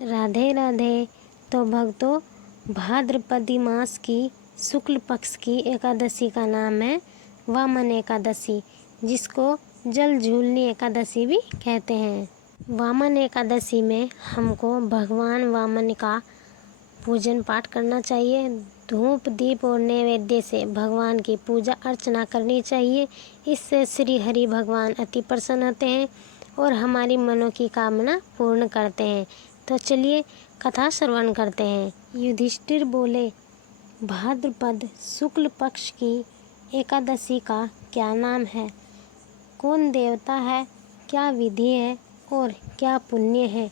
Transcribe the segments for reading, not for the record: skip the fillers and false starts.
राधे राधे। तो भक्तों, भाद्रपदी मास की शुक्ल पक्ष की एकादशी का नाम है वामन एकादशी, जिसको जल झूलनी एकादशी भी कहते हैं। वामन एकादशी में हमको भगवान वामन का पूजन पाठ करना चाहिए। धूप दीप और नैवेद्य से भगवान की पूजा अर्चना करनी चाहिए। इससे श्री हरि भगवान अति प्रसन्न होते हैं और हमारी मनों की कामना पूर्ण करते हैं। तो चलिए कथा श्रवण करते हैं। युधिष्ठिर बोले, भाद्रपद शुक्ल पक्ष की एकादशी का क्या नाम है? कौन देवता है? क्या विधि है और क्या पुण्य है?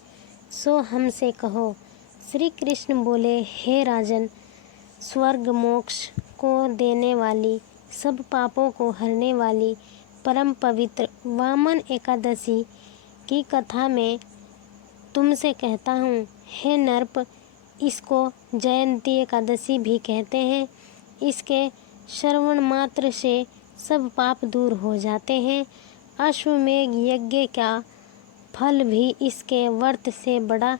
सो हमसे कहो। श्री कृष्ण बोले, हे राजन, स्वर्ग मोक्ष को देने वाली, सब पापों को हरने वाली परम पवित्र वामन एकादशी की कथा में तुमसे कहता हूँ। हे नरप, इसको जयंती एकादशी भी कहते हैं। इसके श्रवण मात्र से सब पाप दूर हो जाते हैं। अश्वमेघ यज्ञ का फल भी इसके व्रत से बड़ा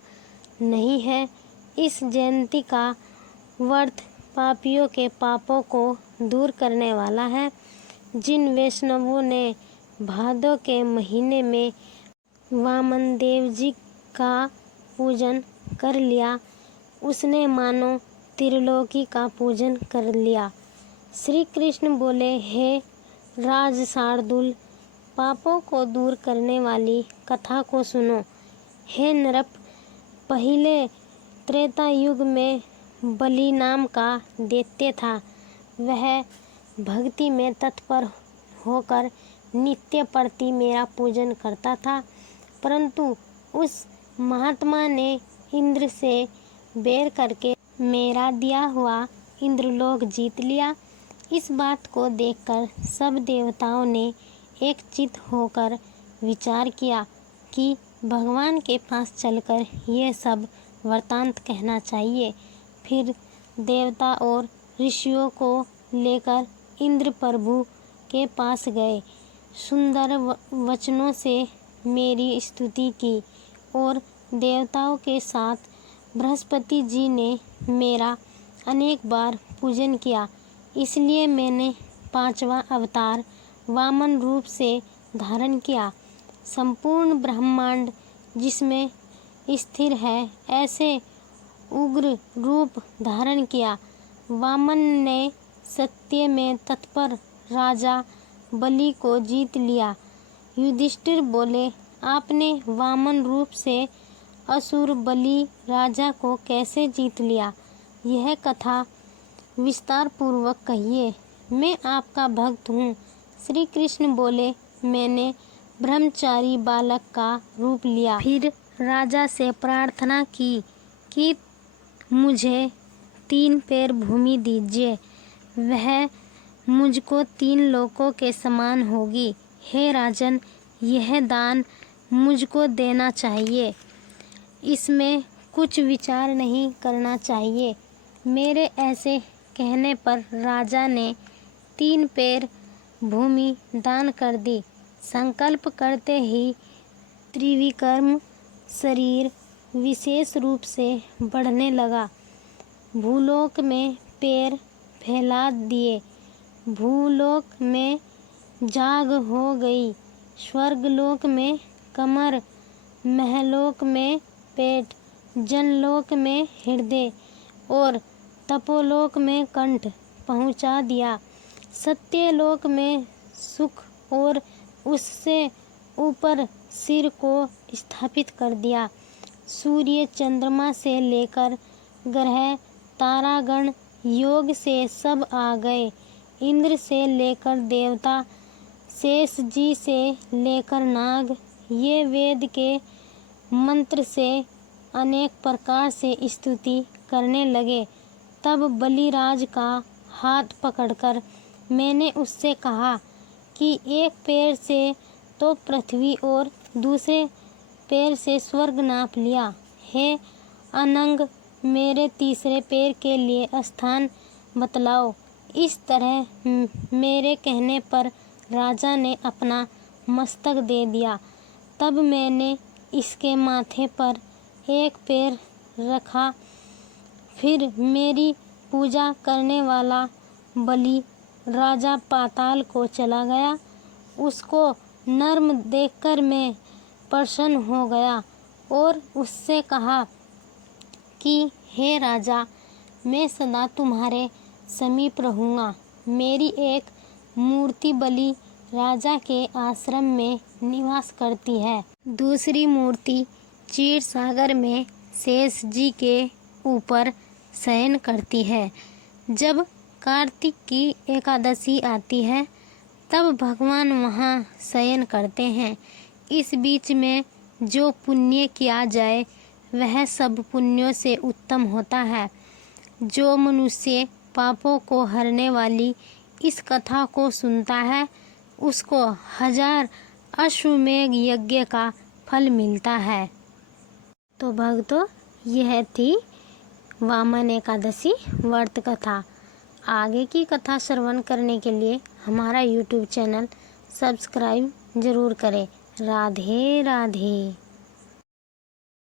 नहीं है। इस जयंती का व्रत पापियों के पापों को दूर करने वाला है। जिन वैष्णवों ने भादों के महीने में वामन देव जी का पूजन कर लिया, उसने मानो त्रिलोकी का पूजन कर लिया। श्री कृष्ण बोले, हे राज शार्दूल, पापों को दूर करने वाली कथा को सुनो। हे नरप, पहले त्रेता युग में बलि नाम का दैत्य था। वह भक्ति में तत्पर होकर नित्य प्रति मेरा पूजन करता था, परंतु उस महात्मा ने इंद्र से बैर करके मेरा दिया हुआ इंद्रलोक जीत लिया। इस बात को देखकर सब देवताओं ने एक चित्त होकर विचार किया कि भगवान के पास चलकर ये सब वृतांत कहना चाहिए। फिर देवता और ऋषियों को लेकर इंद्र प्रभु के पास गए। सुंदर वचनों से मेरी स्तुति की और देवताओं के साथ बृहस्पति जी ने मेरा अनेक बार पूजन किया। इसलिए मैंने 5वां अवतार वामन रूप से धारण किया। संपूर्ण ब्रह्मांड जिसमें स्थिर है, ऐसे उग्र रूप धारण किया। वामन ने सत्य में तत्पर राजा बलि को जीत लिया। युधिष्ठिर बोले, आपने वामन रूप से असुर बलि राजा को कैसे जीत लिया? यह कथा विस्तार पूर्वक कहिए। मैं आपका भक्त हूँ। श्री कृष्ण बोले, मैंने ब्रह्मचारी बालक का रूप लिया। फिर राजा से प्रार्थना की कि मुझे 3 पैर भूमि दीजिए, वह मुझको 3 लोकों के समान होगी। हे राजन, यह दान मुझको देना चाहिए। इसमें कुछ विचार नहीं करना चाहिए। मेरे ऐसे कहने पर राजा ने 3 पैर भूमि दान कर दी। संकल्प करते ही त्रिविक्रम शरीर विशेष रूप से बढ़ने लगा। भूलोक में पैर फैला दिए। भूलोक में जाग हो गई। स्वर्गलोक में कमर, महलोक में पेट, जनलोक में हृदय और तपोलोक में कंठ पहुंचा दिया। सत्यलोक में सुख और उससे ऊपर सिर को स्थापित कर दिया। सूर्य चंद्रमा से लेकर ग्रह तारागण योग से सब आ गए। इंद्र से लेकर देवता, शेष जी से लेकर नाग, ये वेद के मंत्र से अनेक प्रकार से स्तुति करने लगे। तब बलिराज का हाथ पकड़कर मैंने उससे कहा कि एक पैर से तो पृथ्वी और दूसरे पैर से स्वर्ग नाप लिया। हे अनंग, मेरे तीसरे पैर के लिए स्थान बतलाओ। इस तरह मेरे कहने पर राजा ने अपना मस्तक दे दिया। तब मैंने इसके माथे पर एक पैर रखा। फिर मेरी पूजा करने वाला बलि राजा पाताल को चला गया। उसको नर्म देखकर मैं प्रसन्न हो गया और उससे कहा कि हे राजा, मैं सदा तुम्हारे समीप रहूँगा। मेरी एक मूर्ति बलि राजा के आश्रम में निवास करती है। दूसरी मूर्ति क्षीर सागर में शेष जी के ऊपर शयन करती है। जब कार्तिक की एकादशी आती है तब भगवान वहाँ शयन करते हैं। इस बीच में जो पुण्य किया जाए वह सब पुण्यों से उत्तम होता है। जो मनुष्य पापों को हरने वाली इस कथा को सुनता है उसको 1000 अश्वमेध यज्ञ का फल मिलता है। तो भक्तों, यह थी वामन एकादशी व्रत कथा। आगे की कथा श्रवण करने के लिए हमारा YouTube चैनल सब्सक्राइब जरूर करें। राधे राधे।